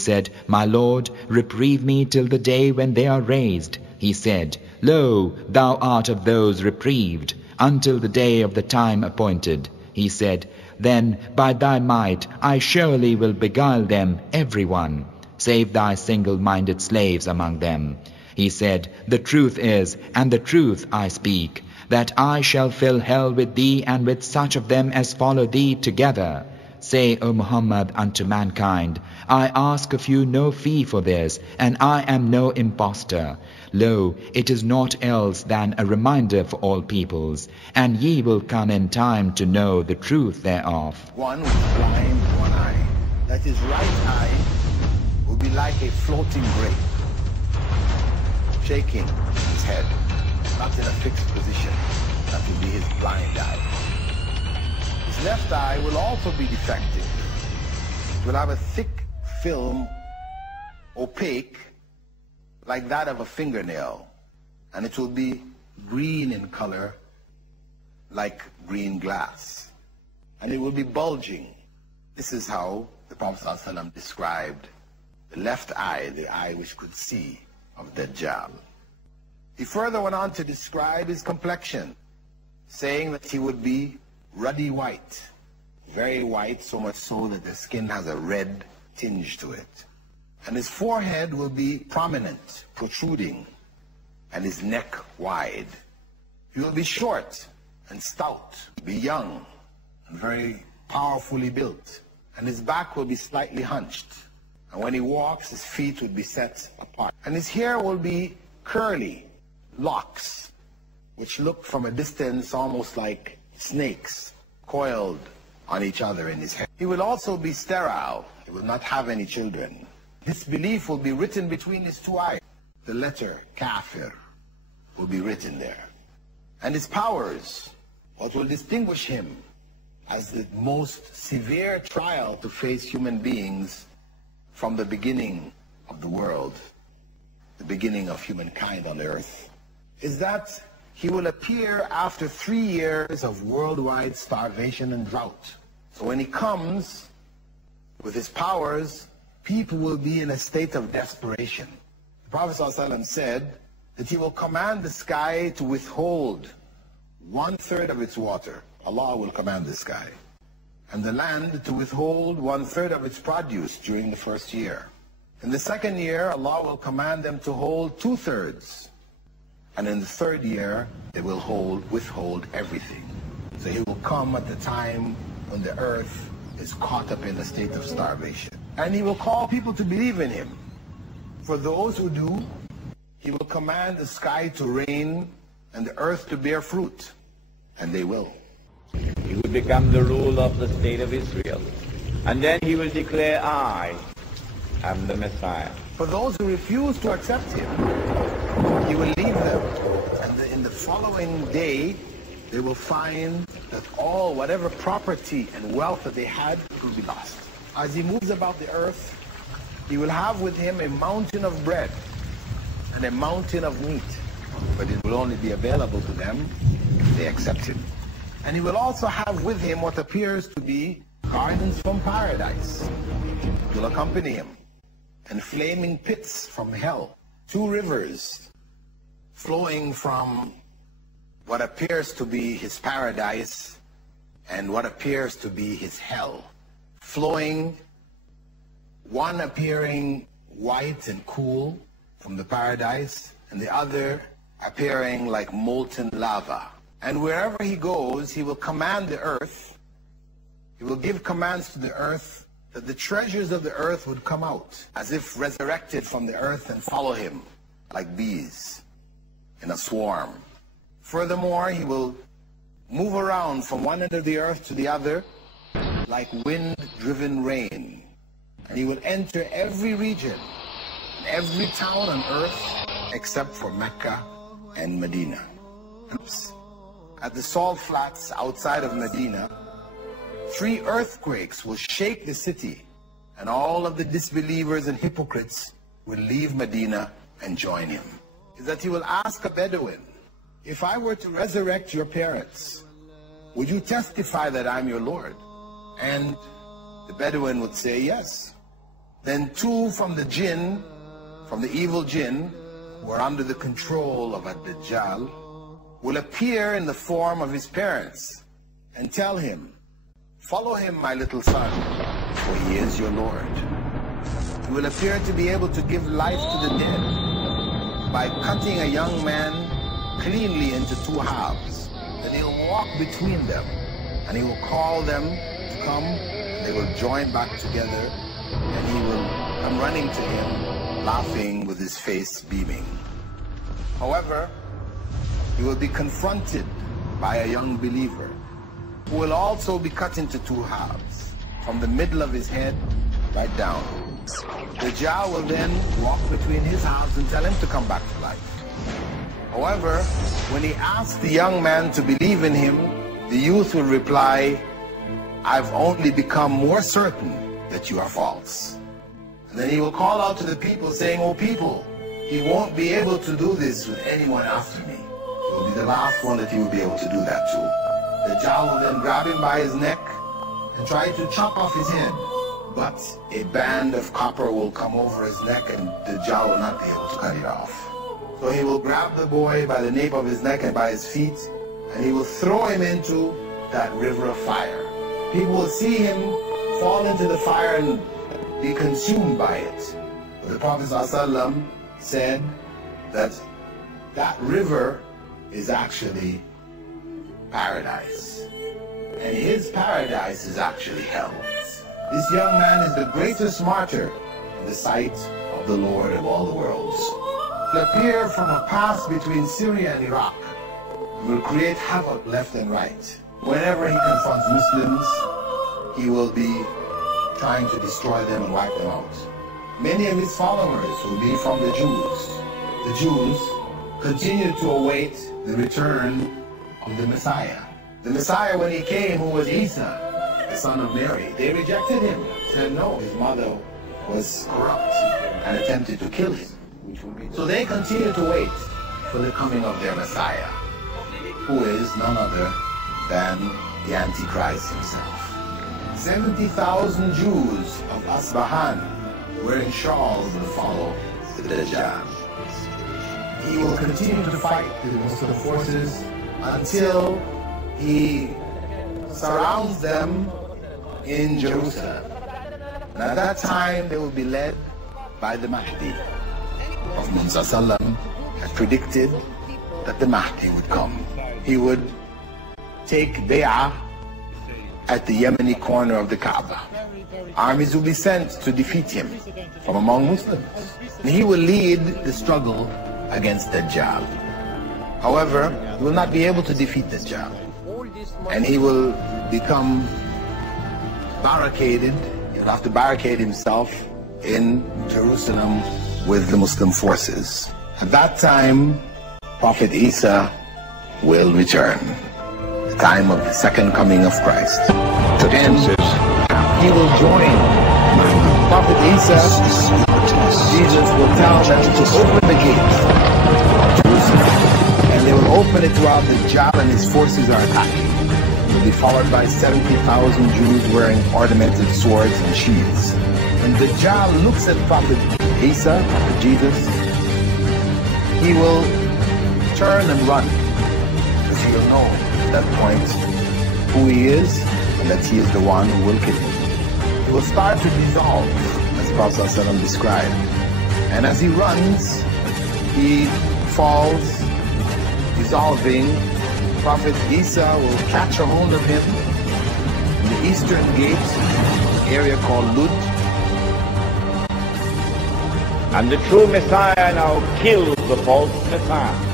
said, My Lord, reprieve me till the day when they are raised. He said, Lo, thou art of those reprieved, until the day of the time appointed. He said, Then by thy might I surely will beguile them, every one, save thy single-minded slaves among them. He said, The truth is, and the truth I speak, that I shall fill hell with thee and with such of them as follow thee together. Say, O Muhammad, unto mankind, I ask of you no fee for this, and I am no impostor. Lo, it is naught else than a reminder for all peoples, and ye will come in time to know the truth thereof. One with blind one eye, that his right eye will be like a floating grape, shaking his head, not in a fixed position. That will be his blind eye. His left eye will also be defective. It will have a thick film, opaque, like that of a fingernail, and it will be green in color, like green glass, and it will be bulging. This is how the Prophet ﷺ described the left eye, the eye which could see, of Dajjal. He further went on to describe his complexion, saying that he would be ruddy white, very white, so much so that the skin has a red tinge to it. And his forehead will be prominent, protruding, and his neck wide. He will be short and stout, be young and very powerfully built, and his back will be slightly hunched. And when he walks, his feet would be set apart. And his hair will be curly, locks, which look from a distance almost like snakes coiled on each other in his head. He will also be sterile. He will not have any children. This belief will be written between his two eyes. The letter Kafir will be written there. And his powers, what will distinguish him as the most severe trial to face human beings from the beginning of the world, the beginning of humankind on earth, is that he will appear after 3 years of worldwide starvation and drought. So when he comes with his powers, people will be in a state of desperation. The Prophet ﷺ said that he will command the sky to withhold 1/3 of its water. Allah will command the sky. And the land to withhold 1/3 of its produce during the first year. In the second year, Allah will command them to hold 2/3. And in the third year, they will withhold everything. So he will come at the time when the earth is caught up in a state of starvation. And he will call people to believe in him. For those who do, he will command the sky to rain and the earth to bear fruit. And they will. He will become the ruler of the state of Israel. And then he will declare, I am the Messiah. For those who refuse to accept him, he will leave them. And in the following day, they will find that all, whatever property and wealth that they had, will be lost. As he moves about the earth, he will have with him a mountain of bread and a mountain of meat. But it will only be available to them if they accept him. And he will also have with him what appears to be gardens from paradise. Will accompany him. And flaming pits from hell. 2 rivers flowing from what appears to be his paradise and what appears to be his hell. Flowing, one appearing white and cool from the paradise, and the other appearing like molten lava. And wherever he goes, he will command the earth, he will give commands to the earth that the treasures of the earth would come out, as if resurrected from the earth, and follow him like bees in a swarm. Furthermore, he will move around from one end of the earth to the other like wind-driven rain. And he will enter every region, every town on earth, except for Mecca and Medina. At the salt flats outside of Medina, 3 earthquakes will shake the city, and all of the disbelievers and hypocrites will leave Medina and join him. Is that he will ask a Bedouin, if I were to resurrect your parents, would you testify that I'm your Lord? And the Bedouin would say yes. Then two from the jinn, from the evil jinn, who are under the control of ad-Dajjal, will appear in the form of his parents and tell him, "Follow him, my little son, for he is your Lord." He will appear to be able to give life to the dead by cutting a young man cleanly into two halves. Then he will walk between them, and he will call them to come, and they will join back together, and he will come running to him, laughing with his face beaming. However, he will be confronted by a young believer, who will also be cut into two halves, from the middle of his head right down. Dajjal will then walk between his halves and tell him to come back to life. However, when he asks the young man to believe in him, the youth will reply, "I've only become more certain that you are false." And then he will call out to the people saying, "Oh people, he won't be able to do this with anyone after me. It will be the last one that he will be able to do that to." Dajjal will then grab him by his neck and try to chop off his head. But a band of copper will come over his neck and Dajjal will not be able to cut it off. So he will grab the boy by the nape of his neck and by his feet, and he will throw him into that river of fire. People will see him fall into the fire and be consumed by it. But the Prophet ﷺ said that that river is actually paradise. And his paradise is actually hell. This young man is the greatest martyr in the sight of the Lord of all the worlds. He will appear from a pass between Syria and Iraq. He will create havoc left and right. Whenever he confronts Muslims, he will be trying to destroy them and wipe them out. Many of his followers will be from the Jews. The Jews continue to await the return of the Messiah. The Messiah, when he came, who was Isa, the son of Mary, they rejected him, said no, his mother was corrupt and attempted to kill him. So they continue to wait for the coming of their Messiah, who is none other than the Antichrist himself. 70,000 Jews of Asbahan wearing shawls will follow the Dajjal. He will continue to fight the Muslim forces until he surrounds them in Jerusalem. And at that time they will be led by the Mahdi. Prophet Muhammad had predicted that the Mahdi would come. He would take bay'ah at the Yemeni corner of the Kaaba. Armies will be sent to defeat him from among Muslims. And he will lead the struggle against Dajjal. However, he will not be able to defeat Dajjal. And he will become barricaded. He'll have to barricade himself in Jerusalem with the Muslim forces. At that time, Prophet Isa will return. The time of the second coming of Christ. And he will join Prophet Isa. Jesus will tell them to open the gates of Jerusalem. And they will open it while Dajjal and his forces are attacking. He will be followed by 70,000 Jews wearing ornamented swords and shields. When Dajjal looks at Prophet Isa, Prophet Jesus, he will turn and run, because he will know at that point who he is and that he is the one who will kill him. He will start to dissolve, as Prophet ﷺ described. And as he runs, he falls, dissolving. Prophet Isa will catch a hold of him in the eastern gate, area called Lud. And the true Messiah now kills the false Messiah.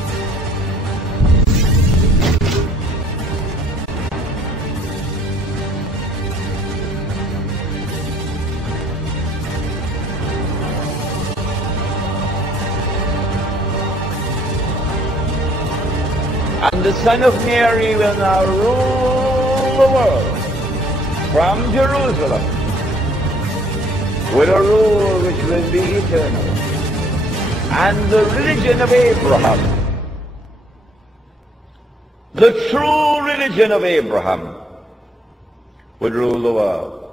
And the Son of Mary will now rule the world from Jerusalem with a rule which will be eternal. And the religion of Abraham, the true religion of Abraham, would rule the world.